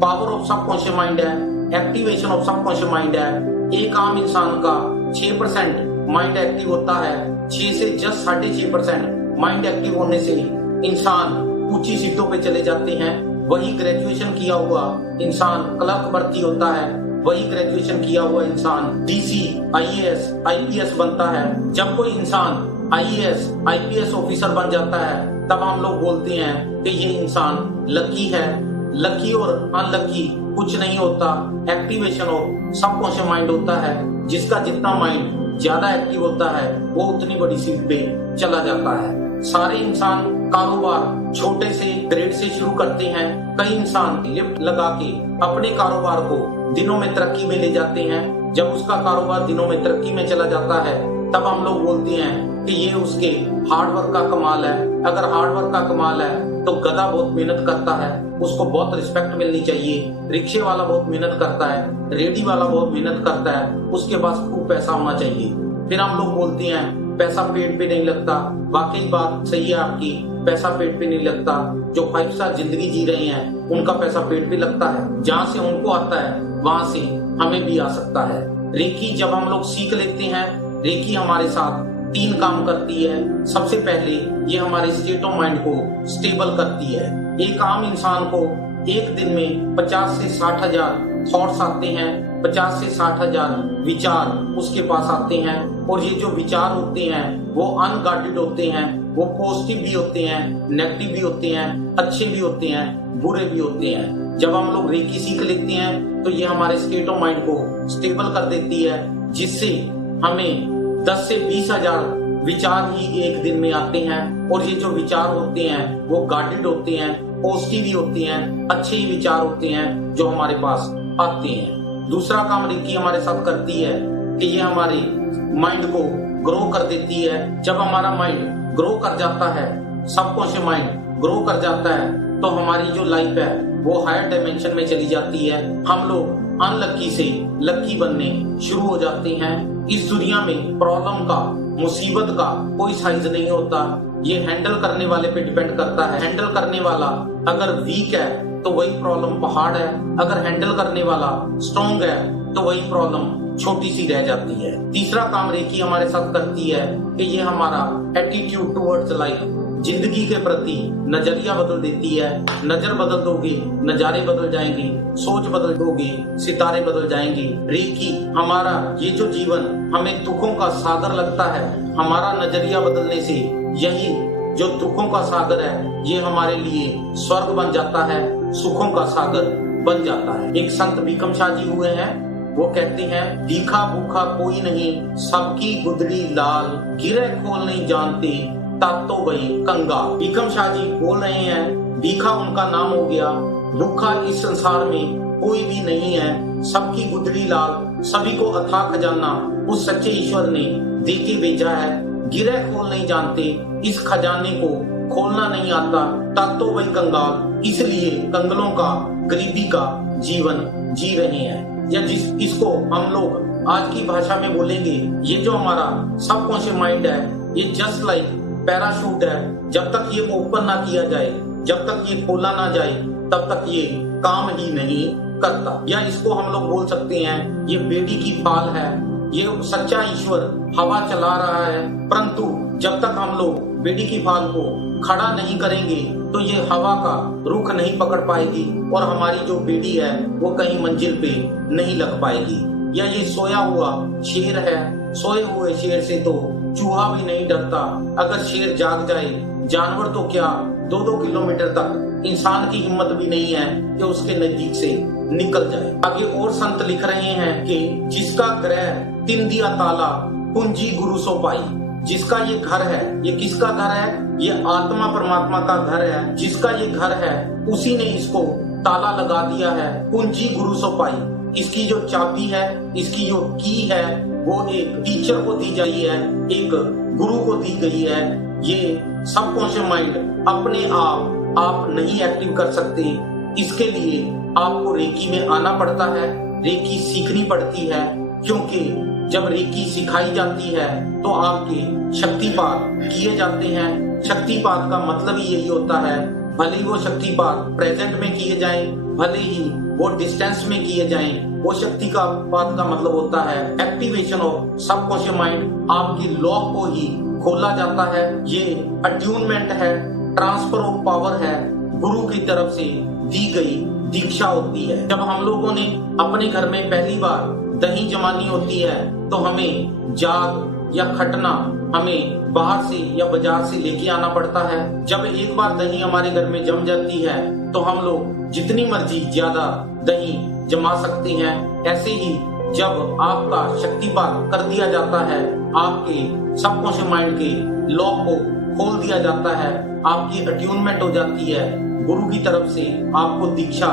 Power of subconscious mind है, activation of subconscious mind है। एक आम इंसान का 6% माइंड एक्टिव होता है, 6 से जस्ट 6.5% माइंड एक्टिव होने से इंसान ऊंची सीटों पे चले जाते हैं। वही ग्रेजुएशन किया हुआ इंसान क्लर्क भर्ती होता है, वही ग्रेजुएशन किया हुआ इंसान डीसी, आईएएस, आईपीएस बनता है। जब कोई इंसान आईएएस, आईपीएस ऑफिसर बन जाता है तब हम लोग बोलते हैं कि ये इंसान लकी है। लकी और अनलकी कुछ नहीं होता, एक्टिवेशन ऑफ सबकॉन्शियस माइंड होता है। जिसका जितना माइंड ज्यादा एक्टिव होता है वो उतनी बड़ी सीट पे चला जाता है। सारे इंसान कारोबार छोटे से ग्रेड से शुरू करते हैं। कई इंसान लिफ्ट लगा के अपने कारोबार को दिनों में तरक्की में ले जाते हैं। जब उसका कारोबार दिनों में तरक्की में चला जाता है तब हम लोग बोलते हैं कि ये उसके हार्डवर्क का कमाल है। अगर हार्डवर्क का कमाल है तो गधा बहुत मेहनत करता है, उसको बहुत रिस्पेक्ट मिलनी चाहिए। रिक्शे वाला बहुत मेहनत करता है, रेडी वाला बहुत मेहनत करता है, उसके पास खूब पैसा होना चाहिए। फिर हम लोग बोलते हैं पैसा पेट पे नहीं लगता। वाकई बात सही है आपकी, पैसा पेट पे नहीं लगता। जो 5 स्टार जिंदगी जी रहे हैं उनका पैसा पेट पे लगता है। जहाँ से उनको आता है वहां से हमें भी आ सकता है। रेकी जब हम लोग सीख लेते हैं, रेकी हमारे साथ 3 काम करती है। सबसे पहले ये हमारे स्टेट ऑफ माइंड को स्टेबल करती है। एक आम इंसान को एक दिन में 50 से 60 हजार थॉट्स आते हैं, 50 से 60 हजार विचार उसके पास आते हैं। और ये जो विचार होते हैं वो अनगार्डेड होते हैं, वो पॉजिटिव भी होते हैं, नेगेटिव भी होते हैं, अच्छे भी होते हैं, बुरे भी होते हैं। जब हम लोग रेकी सीख लेते हैं तो ये हमारे स्टेट ऑफ माइंड को स्टेबल कर देती है, जिससे हमें 10 से 20 हजार विचार ही एक दिन में आते हैं। और ये जो विचार होते हैं वो गाइडेड होते हैं, पॉजिटिव ही होते हैं, अच्छे ही विचार होते हैं जो हमारे पास आते हैं। दूसरा काम रेकी हमारे साथ करती है कि ये हमारे माइंड को ग्रो कर देती है। जब हमारा माइंड ग्रो कर जाता है, सबकॉन्शियस माइंड ग्रो कर जाता है, तो हमारी जो लाइफ है वो हायर डायमेंशन में चली जाती है। हम लोग अनलकी से लकी बनने शुरू हो जाते हैं। इस दुनिया में प्रॉब्लम का, मुसीबत का कोई साइज नहीं होता। ये हैंडल करने वाले पे डिपेंड करता है। हैंडल करने वाला अगर वीक है तो वही प्रॉब्लम पहाड़ है, अगर हैंडल करने वाला स्ट्रॉन्ग है तो वही प्रॉब्लम छोटी सी रह जाती है। तीसरा काम रेकी हमारे साथ करती है कि ये हमारा एटीट्यूड टुवर्ड्स लाइफ, जिंदगी के प्रति नजरिया बदल देती है। नजर बदल दोगे, नजारे बदल जाएंगे, सोच बदल दोगे, सितारे बदल जाएंगे। रेकी हमारा ये जो जीवन हमें दुखों का सागर लगता है, हमारा नजरिया बदलने से यही जो दुखों का सागर है ये हमारे लिए स्वर्ग बन जाता है, सुखों का सागर बन जाता है। एक संत भीकम शाह जी हुए हैं, वो कहते हैं भीखा भूखा कोई नहीं, सबकी गुदड़ी लाल, गिरे खोल नहीं जानते, तातो गई कंगाल। भीकम शाह जी बोल रहे हैं भीखा उनका नाम हो गया, भूखा इस संसार में कोई भी नहीं है, सबकी गुदड़ी लाल, सभी को अथाह खजाना उस सच्चे ईश्वर ने देके भेजा है। गिरे खोल नहीं जानते, इस खजाने को खोलना नहीं आता, तातो वही कंगाल, इसलिए कंगलों का, गरीबी का जीवन जी रहे हैं। या जिस इसको हम लोग आज की भाषा में बोलेंगे, ये जो हमारा सबकॉन्शियस माइंड है ये जस्ट लाइक पैराशूट है। जब तक ये ओपन ना किया जाए, जब तक ये खोला ना जाए, तब तक ये काम ही नहीं करता। या इसको हम लोग बोल सकते हैं ये बेड़ी की फाल है, ये सच्चा ईश्वर हवा चला रहा है, परंतु जब तक हम लोग बेड़ी की फाल को खड़ा नहीं करेंगे तो ये हवा का रुख नहीं पकड़ पाएगी और हमारी जो बेड़ी है वो कहीं मंजिल पे नहीं लग पाएगी। या ये सोया हुआ शेर है, सोए हुए शेर से तो चूहा भी नहीं डरता। अगर शेर जाग जाए, जानवर तो क्या 2-2 किलोमीटर तक इंसान की हिम्मत भी नहीं है कि उसके नजदीक से निकल जाए। आगे और संत लिख रहे हैं कि जिसका ग्रह 3 दिया ताला, पूंजी गुरु सो पाई। जिसका ये घर है, ये किसका घर है? ये आत्मा परमात्मा का घर है। जिसका ये घर है उसी ने इसको ताला लगा दिया है, पूंजी गुरु सो पाई। इसकी जो चाबी है, इसकी जो की है वो एक टीचर को दी गई है, एक गुरु को दी गई है। ये सबकॉन्शियस माइंड अपने आप नहीं एक्टिव कर सकते। इसके लिए आपको रेकी में आना पड़ता है, रेकी सीखनी पड़ती है, क्योंकि जब रेकी सिखाई जाती है तो आपके शक्तिपात किए जाते हैं। शक्तिपात का मतलब ही यही होता है, भले ही वो शक्तिपात प्रेजेंट में किए जाएं, भले ही वो डिस्टेंस में किए जाएं। वो शक्ति का बात का मतलब होता है एक्टिवेशन ऑफ सबकॉन्शियस माइंड। आपकी लॉक को ही खोला जाता है। ये अट्यूनमेंट है, ट्रांसफर ऑफ पावर है, गुरु की तरफ से दी गई दीक्षा होती है। जब हम लोगों ने अपने घर में पहली बार दही जमानी होती है तो हमें जाग या खटना हमें बाहर से या बाजार से लेके आना पड़ता है। जब एक बार दही हमारे घर में जम जाती है तो हम लोग जितनी मर्जी ज्यादा दही जमा सकते हैं। ऐसे ही जब आपका शक्तिपात कर दिया जाता है, आपके सबकॉन्शियस माइंड के लॉक को खोल दिया जाता है, आपकी अट्यूनमेंट हो जाती है, गुरु की तरफ से आपको दीक्षा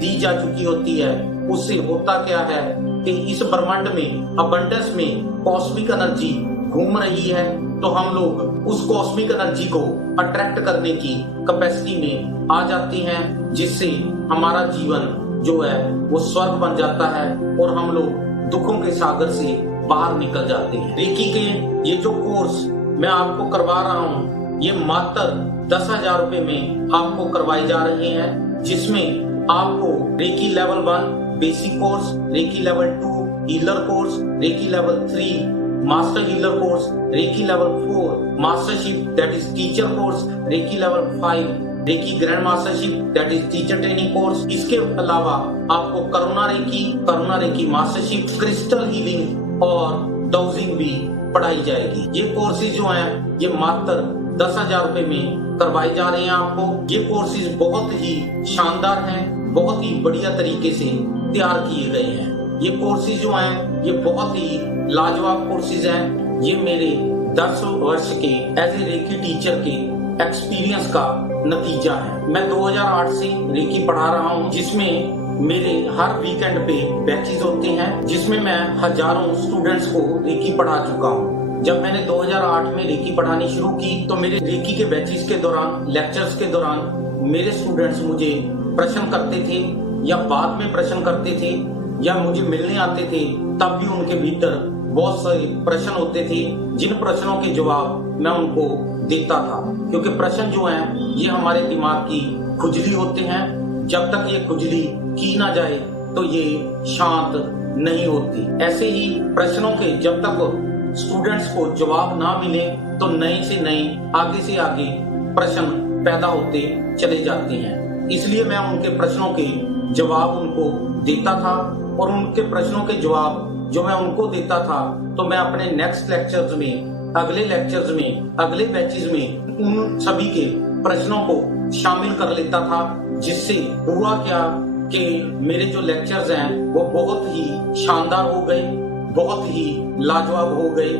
दी जा चुकी होती है। उससे होता क्या है कि इस ब्रह्मांड में अबंडेंस में कॉस्मिक एनर्जी घूम रही है, तो हम लोग उस कॉस्मिक एनर्जी को अट्रैक्ट करने की कैपेसिटी में आ जाते हैं, जिससे हमारा जीवन जो है वो स्वर्ग बन जाता है और हम लोग दुखों के सागर से बाहर निकल जाते हैं। रेकी के ये जो कोर्स मैं आपको करवा रहा हूँ, ये मात्र 10,000 रुपए में आपको करवाए जा रहे हैं, जिसमें आपको reiki level 1 basic course, reiki level 2 healer course, reiki level 3 master healer course, reiki level 4 mastership that is teacher course, reiki level 5 reiki grand mastership that is teacher training course. इसके अलावा आपको Karuna reiki mastership, crystal healing और dowsing भी पढ़ाई जाएगी। ये courses जो हैं ये मात्र 10,000 रुपए में करवाए जा रहे हैं आपको। ये कोर्सेज बहुत ही शानदार हैं, बहुत ही बढ़िया तरीके से तैयार किए गए हैं। ये कोर्सेज जो हैं ये बहुत ही लाजवाब कोर्सेज हैं। ये मेरे 10 वर्ष के एज ए रेकी टीचर के एक्सपीरियंस का नतीजा है। मैं 2008 से रेकी पढ़ा रहा हूँ, जिसमें मेरे हर वीकेंड पे बैचेस होते हैं, जिसमें मैं हजारों स्टूडेंट्स को रेकी पढ़ा चुका हूँ। जब मैंने 2008 में रेकी पढ़ानी शुरू की तो मेरे रेकी के बैचेस के दौरान, लेक्चर्स के दौरान मेरे स्टूडेंट्स मुझे प्रश्न करते थे या बाद में प्रश्न करते थे या मुझे मिलने आते थे, तब भी उनके भीतर बहुत सारे प्रश्न होते थे, जिन प्रश्नों के जवाब मैं उनको देता था। क्योंकि प्रश्न जो हैं ये हमारे दिमाग की खुजली होते हैं, जब तक ये खुजली की ना जाए तो ये शांत नहीं होती। ऐसे ही प्रश्नों के जब तक स्टूडेंट्स को जवाब ना मिले तो नए से नए, आगे से आगे प्रश्न पैदा होते चले जाते हैं। इसलिए मैं उनके प्रश्नों के जवाब उनको देता था, और उनके प्रश्नों के जवाब जो मैं उनको देता था तो मैं अपने नेक्स्ट लेक्चर्स में, अगले लेक्चर्स में, अगले बैचेस में उन सभी के प्रश्नों को शामिल कर लेता था। जिससे हुआ क्या कि मेरे जो लेक्चर्स हैं वो बहुत ही शानदार हो गए, बहुत ही लाजवाब हो गए।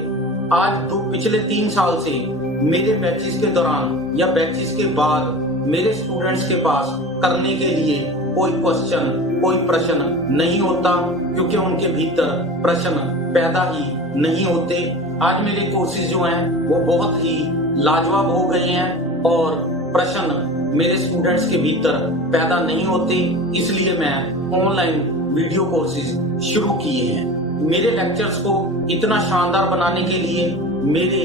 आज पिछले 3 साल से मेरे बैचेस के दौरान या बैचेस के बाद मेरे स्टूडेंट्स के पास करने के लिए कोई क्वेश्चन, कोई प्रश्न नहीं होता, क्योंकि उनके भीतर प्रश्न पैदा ही नहीं होते। आज मेरे कोर्सेज जो हैं वो बहुत ही लाजवाब हो गए हैं और प्रश्न मेरे स्टूडेंट्स के भीतर पैदा नहीं होते। इसलिए मैं ऑनलाइन वीडियो कोर्सेज शुरू किए हैं। मेरे लेक्चर्स को इतना शानदार बनाने के लिए, मेरे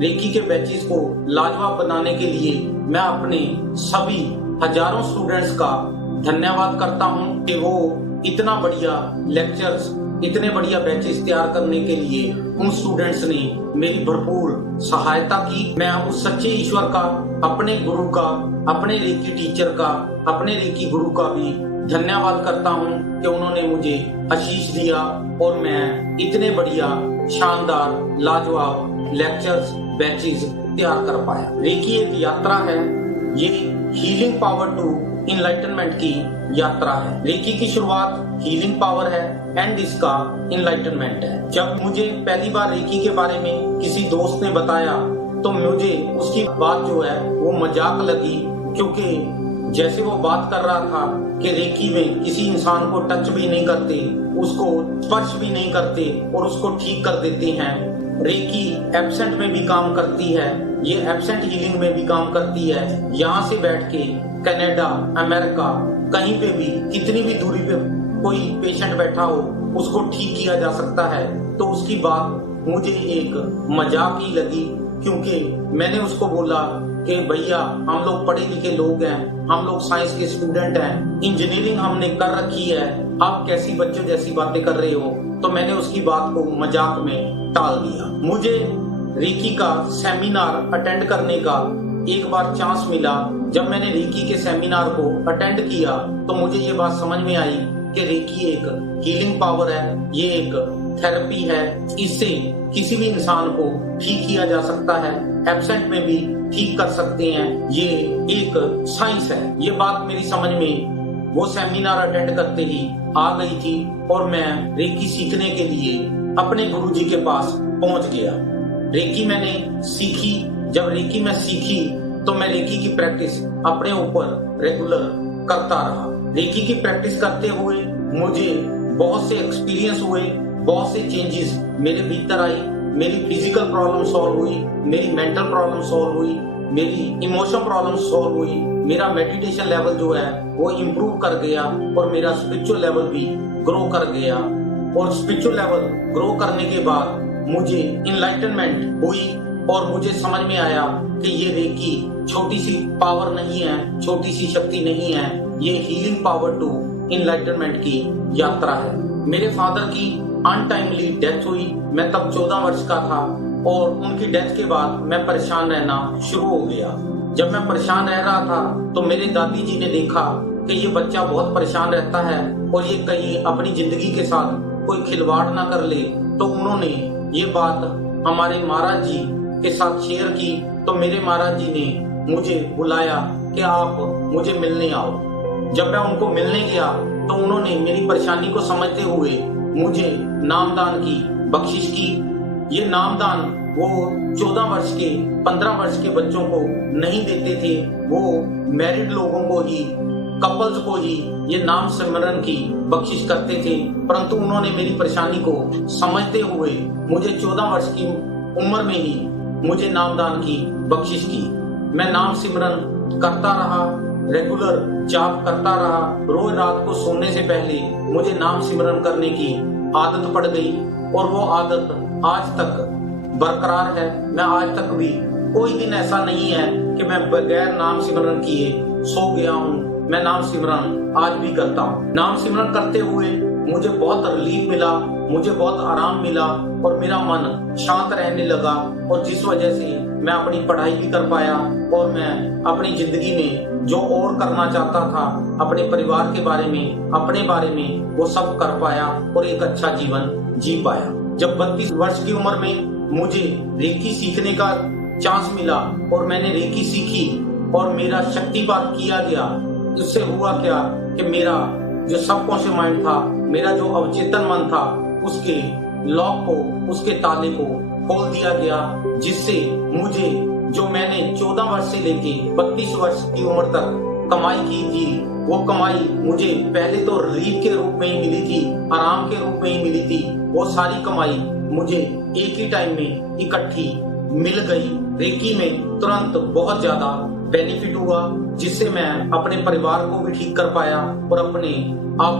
रेकी के बैचेस को लाजवाब बनाने के लिए मैं अपने सभी हजारों स्टूडेंट्स का धन्यवाद करता हूं कि वो इतना बढ़िया लेक्चर्स, इतने बढ़िया बैचेस तैयार करने के लिए उन स्टूडेंट्स ने मेरी भरपूर सहायता की। मैं उस सच्चे ईश्वर का, अपने गुरु का, अपने रेकी टीचर का, अपने रेकी गुरु का भी धन्यवाद करता हूं कि उन्होंने मुझे आशीष दिया और मैं इतने बढ़िया, शानदार, लाजवाब लेक्चर्स, बैचेस तैयार कर पाया। रेकी एक यात्रा है, ये हीलिंग पावर टू इनलाइटनमेंट की यात्रा है। रेकी की शुरुआत हीलिंग पावर है एंड इसका इनलाइटनमेंट है। जब मुझे पहली बार रेकी के बारे में किसी दोस्त ने बताया तो मुझे उसकी बात जो है वो मजाक लगी, क्योंकि जैसे वो बात कर रहा था कि रेकी में किसी इंसान को टच भी नहीं करते, उसको स्पर्श भी नहीं करते और उसको ठीक कर देते हैं। रेकी एब्सेंट में भी काम करती है, ये एब्सेंट हीलिंग में भी काम करती है। यहाँ से बैठ के कनाडा, अमेरिका, कहीं पे भी, कितनी भी दूरी पे कोई पेशेंट बैठा हो उसको ठीक किया जा सकता है। तो उसकी बात मुझे एक मजाक ही लगी, क्योंकि मैंने उसको बोला कि भैया हम लोग पढ़े लिखे लोग हैं, हम लोग साइंस के स्टूडेंट हैं, इंजीनियरिंग हमने कर रखी है, आप कैसी बच्चों जैसी बातें कर रहे हो। तो मैंने उसकी बात को मजाक में टाल दिया। मुझे रेकी का सेमिनार अटेंड करने का एक बार चांस मिला। जब मैंने रेकी के सेमिनार को अटेंड किया तो मुझे ये बात समझ में आई कि रेकी एक हीलिंग पावर है, ये एक थेरेपी है, इससे किसी भी इंसान को ठीक किया जा सकता है, एब्सेंट में भी ठीक कर सकते हैं, ये एक साइंस है। ये बात मेरी समझ में वो सेमिनार अटेंड करते ही आ गई थी और मैं रेकी सीखने के लिए अपने गुरुजी के पास पहुंच गया। रेकी मैंने सीखी। जब रेकी मैं सीखी तो मैं रेकी की प्रैक्टिस अपने ऊपर रेगुलर करता रहा। रेकी की प्रैक्टिस करते हुए मुझे बहुत से एक्सपीरियंस हुए, बहुत से चेंजेस मेरे भीतर आई। मेरी फिजिकल प्रॉब्लम सॉल्व हुई, मेरी मेंटल प्रॉब्लम सॉल्व हुई, मेरी इमोशन प्रॉब्लम सॉल्व हुई, मेरा मेडिटेशन लेवल जो है वो इम्प्रूव कर गया और मेरा स्पिरिचुअल लेवल भी ग्रो कर गया। और स्पिरिचुअल लेवल ग्रो करने के बाद मुझे इनलाइटनमेंट हुई और मुझे समझ में आया कि ये रेकी छोटी सी पावर नहीं है, छोटी सी शक्ति नहीं है, ये हीलिंग पावर टू इनलाइटनमेंट की यात्रा है। मेरे फादर की अनटाइमली डेथ हुई। मैं तब 14 वर्ष का था और उनकी डेथ के बाद मैं परेशान रहना शुरू हो गया। जब मैं परेशान रह रहा था तो मेरे दादी जी ने देखा कि ये बच्चा बहुत परेशान रहता है और ये कहीं अपनी जिंदगी के साथ कोई खिलवाड़ ना कर ले, तो उन्होंने ये बात हमारे महाराज जी के साथ शेयर की। तो मेरे महाराज जी ने मुझे बुलाया कि आप मुझे मिलने आओ। जब मैं उनको मिलने गया तो उन्होंने मेरी परेशानी को समझते हुए मुझे नामदान की बख्शिश की। ये नामदान वो 14 वर्ष के 15 वर्ष के बच्चों को नहीं देते थे, वो मैरिड लोगों को ही, कपल्स को ही ये नाम सिमरन की बख्शिश करते थे। परंतु उन्होंने मेरी परेशानी को समझते हुए मुझे 14 वर्ष की उम्र में ही मुझे नामदान की बख्शिश की। मैं नाम सिमरन करता रहा, रेगुलर जाप करता रहा। रोज रात को सोने से पहले मुझे नाम सिमरन करने की आदत पड़ गई और वो आदत आज तक बरकरार है। मैं आज तक भी कोई दिन ऐसा नहीं है कि मैं बगैर नाम सिमरन किए सो गया हूँ। मैं नाम सिमरन आज भी करता हूँ। नाम सिमरन करते हुए मुझे बहुत रिलीफ मिला, मुझे बहुत आराम मिला और मेरा मन शांत रहने लगा। और जिस वजह से मैं अपनी पढ़ाई भी कर पाया और मैं अपनी जिंदगी में जो और करना चाहता था, अपने परिवार के बारे में, अपने बारे में, वो सब कर पाया और एक अच्छा जीवन जी पाया। जब 32 वर्ष की उम्र में मुझे रेकी सीखने का चांस मिला और मैंने रेकी सीखी और मेरा शक्तिपात किया गया, इससे हुआ क्या कि मेरा जो सबकॉन्शियस माइंड था, मेरा जो अवचेतन मन था, उसके लॉक को, उसके ताले को खोल दिया गया, जिससे मुझे जो मैंने 14 वर्ष से लेके 32 वर्ष की उम्र तक कमाई की थी, वो कमाई मुझे पहले तो रिलीफ के रूप में ही मिली थी, आराम के रूप में ही मिली थी। वो सारी कमाई मुझे एक ही टाइम में इकट्ठी मिल गई। रेकी में तुरंत बहुत ज्यादा बेनिफिट हुआ, जिससे मैं अपने परिवार को भी ठीक कर पाया और अपने